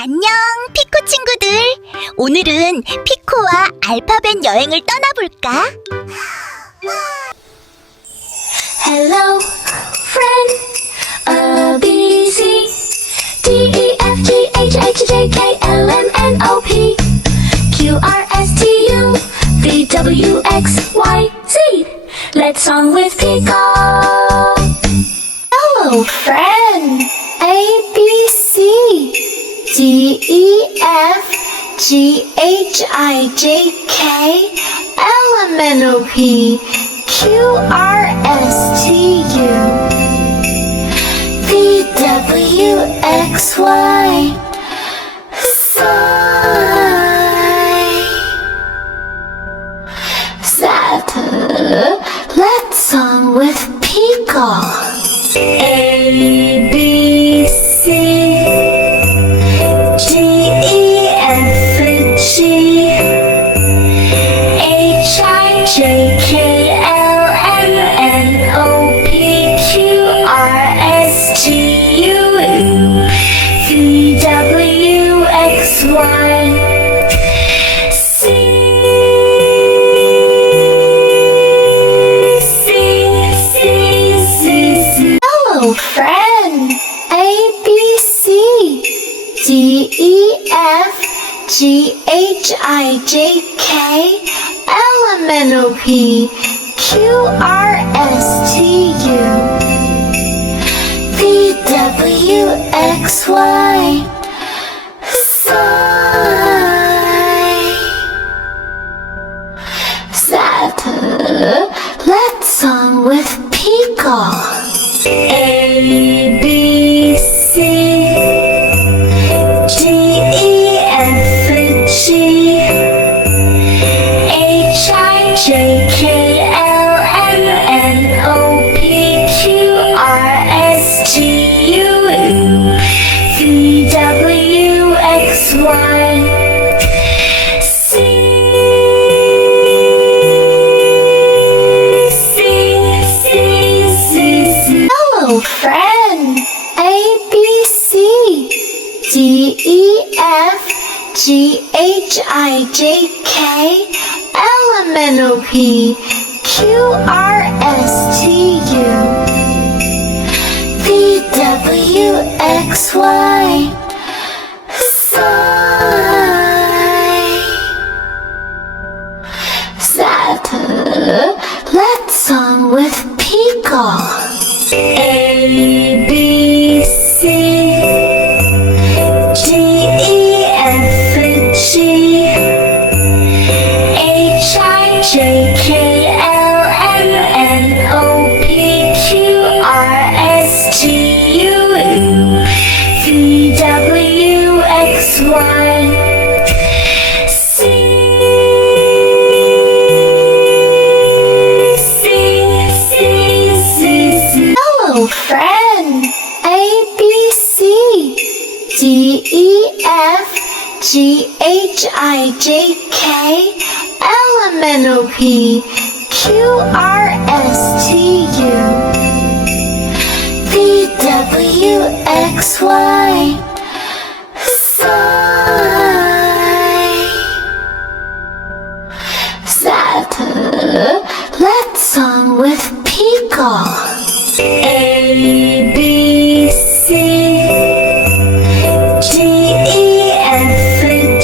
안녕, 피코 친구들. 오늘은 피코와 알파벳 여행을 떠나볼까? Hello, friend. A, B, C, D, E, F, G, H, H, J, K, L, M, N, O, P, Q, R, S, T, U, V, W, X, Y, Z. Let's song with Pico. Hello, friend. A, B, C, D, E, F, G, H, I, J, K, L, M, N, O, P, Q, R, S, T, U, V, W, X, Y, Z. Let's song with Pico. A, B, C, G, E, F, G, H, I, J, K, L, M, N, O, P, Q, R, S, T, U, V, W, X, Y, Z. Hello, friend. A, B, C, D, E, F, G, H, I, J, K, L, M, N, O, P, Q, R, S, T, U, V, W, X, Y, Z. Let's song with Pico. A, B, C, G, E, F, G, H, I, J, K, L, M, N, O, P, Q, R, S, T, U, V, W, X, Y, Z. Hello, friend. A, B, C, D, E, F, G, H, I, J, K, L, M, N, O, P, Q, R, S, T, U, V, W, X, Y, Z. Let's song with Pico. A, B, C, G, E, F, G, H, I, J, K, L, M, N, O, P, Q, R, S, T, U, V, W, X, Y, Z. Hello, friend. A, B, C, D, E, F, G, H, I, J, K, L, M, N, O, P, Q, R, S, T, U, V, W, X, Y, Z. Let's song with Pico. A, B, C, G, E, F, G,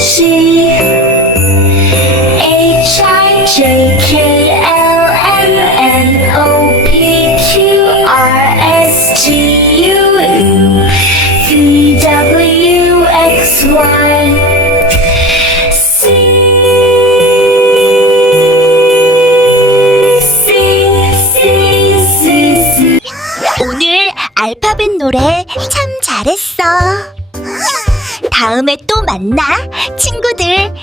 H, I, J, K, L, M, N, O, P, Q, R, S, T, U, V, W, X, Y, Z. 오늘 알파벳 노래 참 잘했어. 다음에 또 만나, 친구들.